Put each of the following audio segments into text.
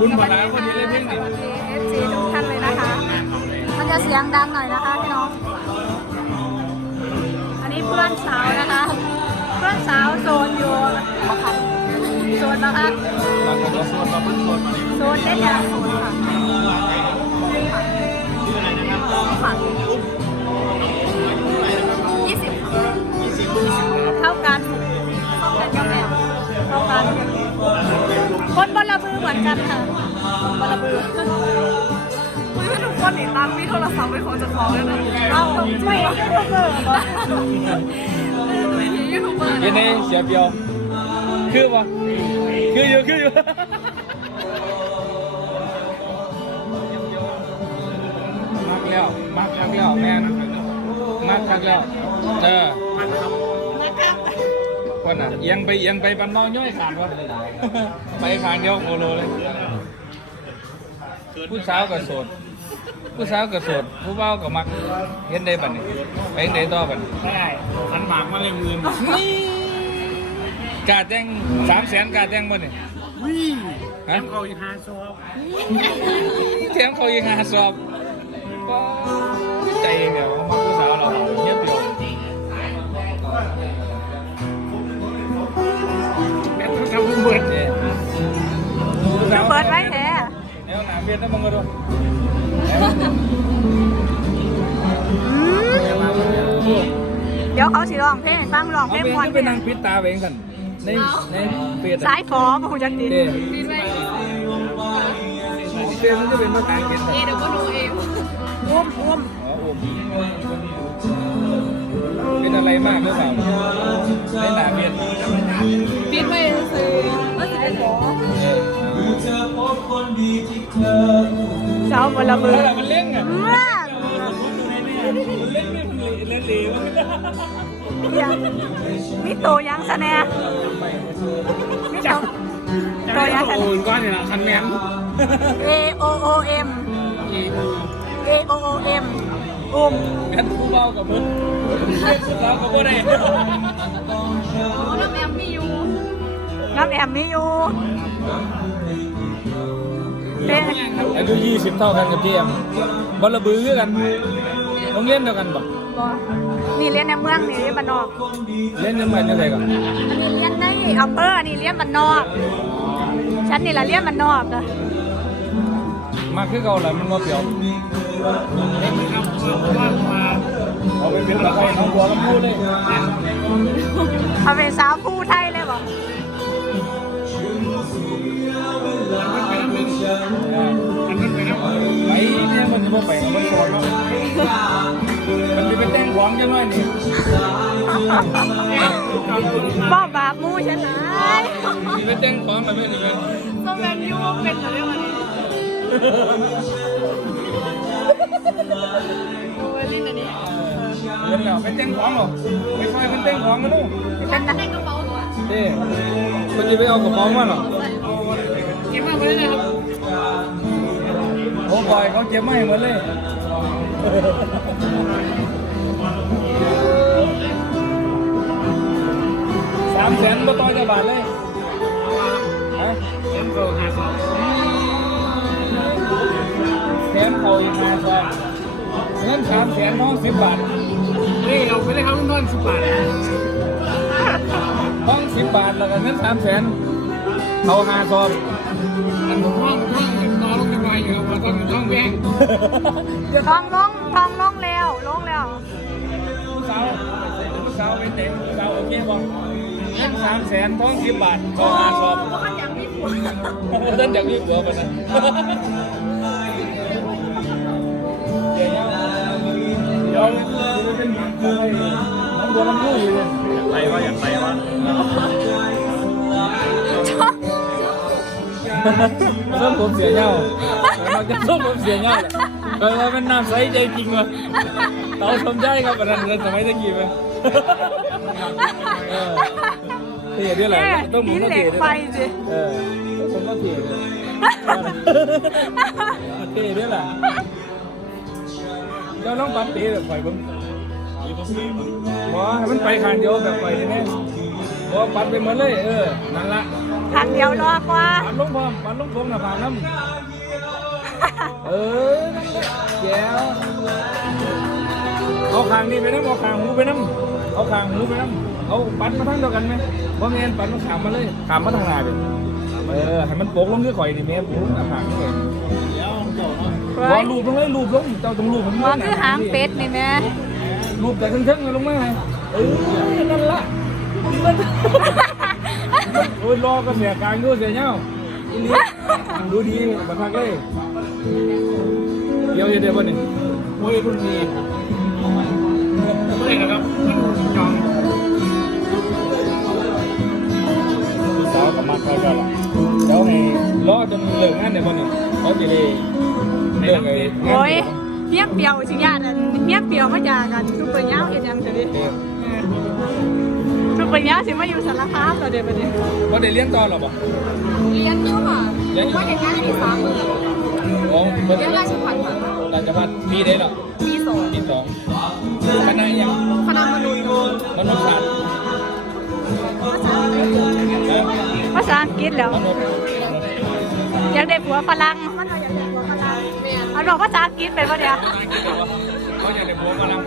คุณพลาคนนี้เล่นเพลงนี้วัสดีเอฟซีทุกท่านเลยนะคะ มันจะเสียงดังหน่อยนะคะพี่น้อง อันนี้เพื่อนสาวนะคะ เพื่อนสาวโซนอยู่บักคับโซนนะคะเราก็จะสวดมาเพิ่งสวดมาเนี่ยโซนเล่นยาโซนค่ะค่ะยี่สิบค่ะเท่ากันเท่ากันเท่ากันเท่ากันคนบนระบือเหมือนกันค่ะ ตะบือคุยให้ทุกคนติดตามมีโทรศัพท์เป็นของเจะของเลยนะเอาไม่ระเบิดเหรอวิธียูทูบเบอร์ยังไงเสียเปียว คือปะคืออยู่คืออยู่มักแล้วมักคักแล้วแม่นมักคักแล้วเออคนอะเอียงไปเอียงไปปันนอกย่อยขาดวะไปขางเดียวโคโลเลย ผู้สาวก็โสด ผู้สาวก็โสด ผู้เบาก็มัก เห็นได้บัดนี้ไปเห็นได้ต่อบัดนี้ได้ขันหมากมาเลยมือนกาแจ้งสามแสนกาแจ้งบ่นี่วิ่งฮะน้ำเขาอีกห้าซอบเทียมเขายังหาสอบก็ใจเดี๋ยวมาผู้สาว แนวหนาเบียดนะมึงก็ดูเดี๋ยวเขาสิร้องเพลงฟังร้องเพเอาลงเบียมวนดไปนั่งปิดตาไปเองกันในในเฟียดสายฟอมาคุณจักดินเด้ดีไหมเฟียดมันจะเป็นภาษาอังกฤษเอเดี๋ยวก็รู้เองอุ้มอุ้มอ๋อผมเป็นอะไรมากหรือเปล่าในหนาเบียดปิดไปซื้อว่าจะเป็นหมอ สาวบนระบือมันเล่นอะมันเล่นไม่เล่นเหลวเดี๋ยมีโตยังสะแน่มีโตโตยังสะโอแน่ก้อนเนี่ยนะคันแมน A O O M A O O M อุ้มกันผู้เบากับมึงผู้สาวกับบ่ได้อ๋อแล้วแอมมีอยู่น้ำแอมมีอยู่ เป็นอายุ20เท่ากันกับเจมบอลระบือคือกันโรงเรียนเดียวกันปะบ่นี่เรียนในเมืองนี่เรียนบ้านนอก เล่นยังไงยังไงกันอันนี้เรียนในอำเภอนี่เรียนบ้านนอก ฉันนี่ละเรียนบ้านนอกอะมาคือเก่าแหละมันมาเปรียวว่ามาเอาไปเป็นละครน้องบัวลำพูเลย เอาเป็นสาวผู้ไท เนี่ยมันจะมาไปมันสอนเนาะมันจะไปแต่งหวังยังไงนี่บ่บาปหมู่ฉันนะจะไปแต่งของอะไรไม่ได้เป็นโซแมนยูเป็นอะไรวันนี้โอ้ยลินอันนี้เงินเหรอไปแต่งของหรอไปซอยมันแต่งของกันนู่นฉันนะในกระเป๋าตัวเด้มันจะไปเอากระเป๋ามาหรอเก็บมาไว้เลยครับ โอ้บอยเขาเก็บไมาให้หมดเลยสามแสนบ่ต่อยจะบาทเลยฮะเล่นเขาห้าซอบแถมเขาอีกห้าซองเงินสามแสนน้องสิบบาทเฮ้ยเอาไปเลยครับลุงนอนสิบบาทน้องสิบบาทแล้วก็เงินสามแสนเขาห้าซองอันห้องห้องนอน ลงกันไปอยู่ครับต้องต้องแย่งทองลงทองลงแล้วลงแล้วผู้สาวผู้สาวเป็นเด็กผู้สาวโอเคบ่เงินสามแสนท้องสิบบาทเขาห้าซองเพราะขันอยากมีผัวท่านอยากมีผัวปะนะเดี๋ยวเดี๋ยวเป็นน้องบัวลำพูอยู่เลยไปว่าอยากไปว่า ส้มผมเสียเงาเราจะส้มผมเสียเงาเลยเราเป็นน้ำใสใจจริงวะเราสมใจครับวันนั้นเราสมัยตะกี้ไหมเออเท่ด้วยแหละต้องมุหินนก็เหล็กไฟสิเออต้องก็เท่ด้วยเท่ด้วยแหละเจ้าลองปั๊มตีแบบไฟผมบอให้มันไปขางเดียวแบบไฟได้ไหมบอปั๊มไปหมดเลย เออ นั่นละ ครั้งเดียวรอกว่า ปันลงพร้อมปันลงพงหน้าผากน้ำเออนั่นแหละแก้วเอาคางนี่ไปน้ำเอาคางหูไปน้ำเอาคางหูไปน้ำเอาปันมาทั้งเดียวกันไหมว่าแม่นปันมาขามมาเลยขามมาทางหน้าเลยเออให้มันโปกลงที่ข่อยนี่แม่ปูหน้าผากนี่เองบอลลูบลงเลยลูบลงเจ้าต้องลูบมันมองคือหางเป็ดนี่แม่ลูบแต่ทั้งๆเลยลงมาไงเออนั่นละนั่น โอ้ยรอก็เสียกลางด้วยเสียเงาอีนี่ดูดีบันทักเลยเดี๋ยวเดี๋ยวบ่นี่โอ้ยคุณมีไม่นะครับจองพี่สาวกับมาเขาจะละเดี๋ยวให้รอจนเลิกงานเดี๋ยวบ่นี่เขาจะได้เลิกไอ้โอ้ยเมียเปรียวสิญาติอันเมียเปรียวมาจากกันทุกคนยาวเห็นยังสิดิ ทุกคนยาวสิมาอยู่สารคามแล้วเดี๋ยวบัดนี้บ่ได้เรียนต่อหรอบ่เรียนอยู่ค่ะเรียนอยู่ว่าเห็นงานที่สามมืออ๋อบ่เรียนราชพัฒน์ค่ะราชพัฒปีได้หรอปีสองปีสองคณะยังคณะมนุษย์มนุษยศาสตร์นะภาษาอังกฤษแล้วมนุษย์อยากได้ผัวฝรั่งมันอยากได้ผัวฝรั่งเอาบอกภาษาอังกฤษเป็นปะเนี่ยเขาอยากได้ผัวกำลัง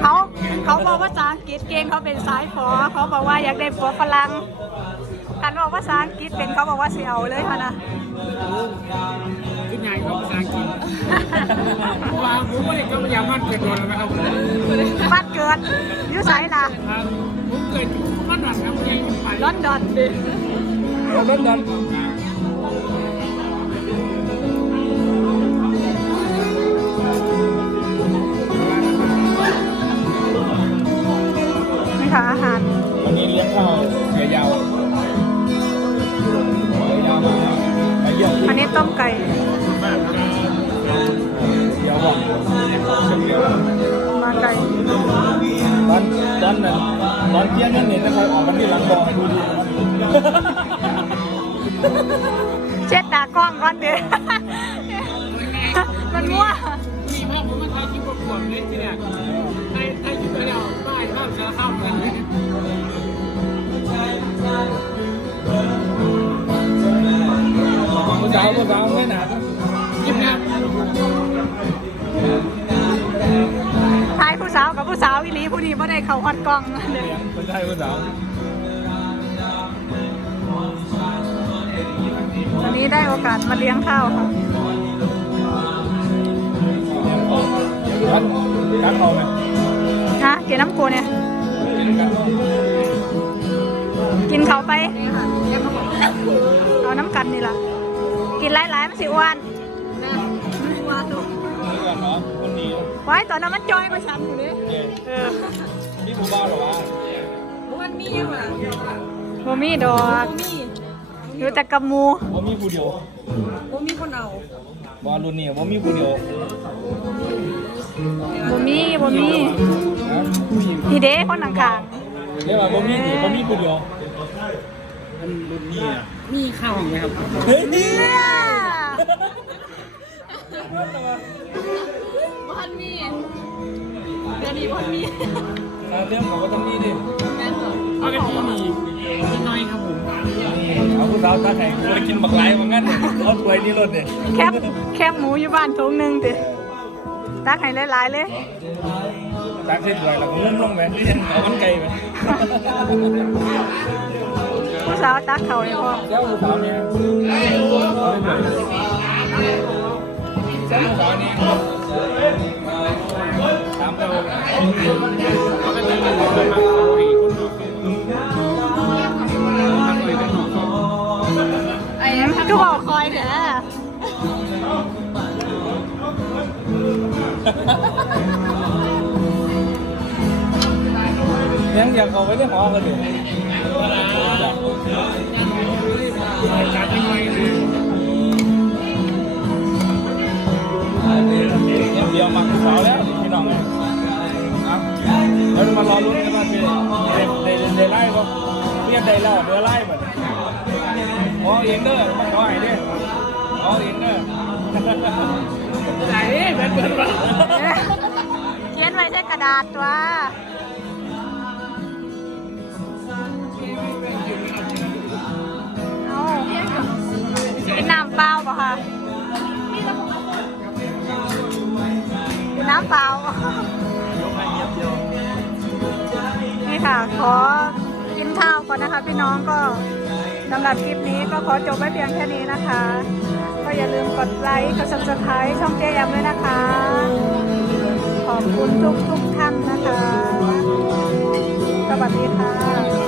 เขา เขาบอกภาษาอังกฤษเก่งเขาเป็นสายฝอเขาบอกว่าอยากได้ผัวฝรั่งกันบอกภาษาอังกฤษเป็นเขาบอกว่าเสียวเลยค่ะนะขึ้นใหญ่ครับภาษาอังกฤษวางผมไม่ได้ก็พยายามมั่นเกิดโดนแล้วนะครับบ้านเกิดอยุ่ไสล่ะผมเกิดมั่นหนักครับยังไปลอนดอนดิเราต้นดันนี่ ที่ยงนั่นเนี่ยนะครับออกกันที่หลังบ่อดูดีเช็ดตากล้องก่อนเด้อมันมั่วมีพ่อผมมาถ่ายคลิปประกวดเลยทีเนี่ยถ่ายถ่ายคลิปไปแล้วป้ายภาพสารคามกันผู้สาวผู้สาวไม่หนา ผู้สาวกับผู้สาวอีหลีผู้ดีไม่ได้เข้าฮอดกล้องเลยไม่ใช่ผู้สาววันนี้ได้โอกาสมาเลี้ยงข้าวค่ะกัดกัดเอาไหมนะกินน้ำกูเนี่ยกัดเอากินเขาไปนี่ค่ะเรียนมาบอกนะเอาน้ำกันนี่ล่ะ กินหลายๆมันสิอ้วน ไว้ตอนนั้นมันจอยมาฉันอยู่นี่เนี่ยเออนี่ผู้บ่าวเหรอวะมันมีอยู่อะบ่มีดอกมีอยู่แต่กับหมูว่ามีผู้เดียวบ่มีคนเอาบอลรุ่นนี้ว่ามีผู้เดียวบ่มีบ่มีนะพี่เด้คนหนังขางเรียกว่าบ่มีนี่บ่มีผู้เดียวมีข้าวของไหมครับเฮ้ย นี่เนี่ยบ้านมีเดี๋ยวนี้บ้านมีเรื่องของว่าต้องมีดิแม่นเหรอเอานที่มีนิดน้อยครับผมเอาผู้สาวตาแข็งไปกินบักไหลเหมือนกันเอาถ้วยนี่รถเนี่ยแคบแคบหมูอยู่บ้านถุงหนึ่งติตักให้หลายๆเลยตักเส้นถ้วยแล้วก็งุ้มลงไปนี่ยังเอามันไก่ไปผู้สาวตักเขาให้พ่อเจ้าผู้สาวเนี่ย สาวเนี่ยถามไปว่าเอากันที่มีคนมาขอให้คนดูคือทำเลได้หน่อยไอ้ยังทำก็บอกคอยเด้อยังอยากเอาไว้ในหอกันอยู่ สาวแล้วพี่น้องเลยนะแล้วมารอรุ่นกันว่าจะได้ด้ได้ไล่ปะเรีอนเด้แล้เดือไล่บ่ขอเองเด้อมาขอยดิอขอเองเด้อไหนเป็นเปิดบ่เขียนไว้ใส่กระดาษตัวเอาเป็นน้ำเปล่าป่ะคะ น้ำเปล่า นี่ค่ะ ขอกินข้าวก่อนนะคะ พี่น้องก็สำหรับคลิปนี้ก็ขอจบไว้เพียงแค่นี้นะคะ ก็อย่าลืมกดไลค์กดซับสไครต์ช่องเจ๊ยำด้วยนะคะ ขอบคุณทุกทุกท่านนะคะ สวัสดีค่ะ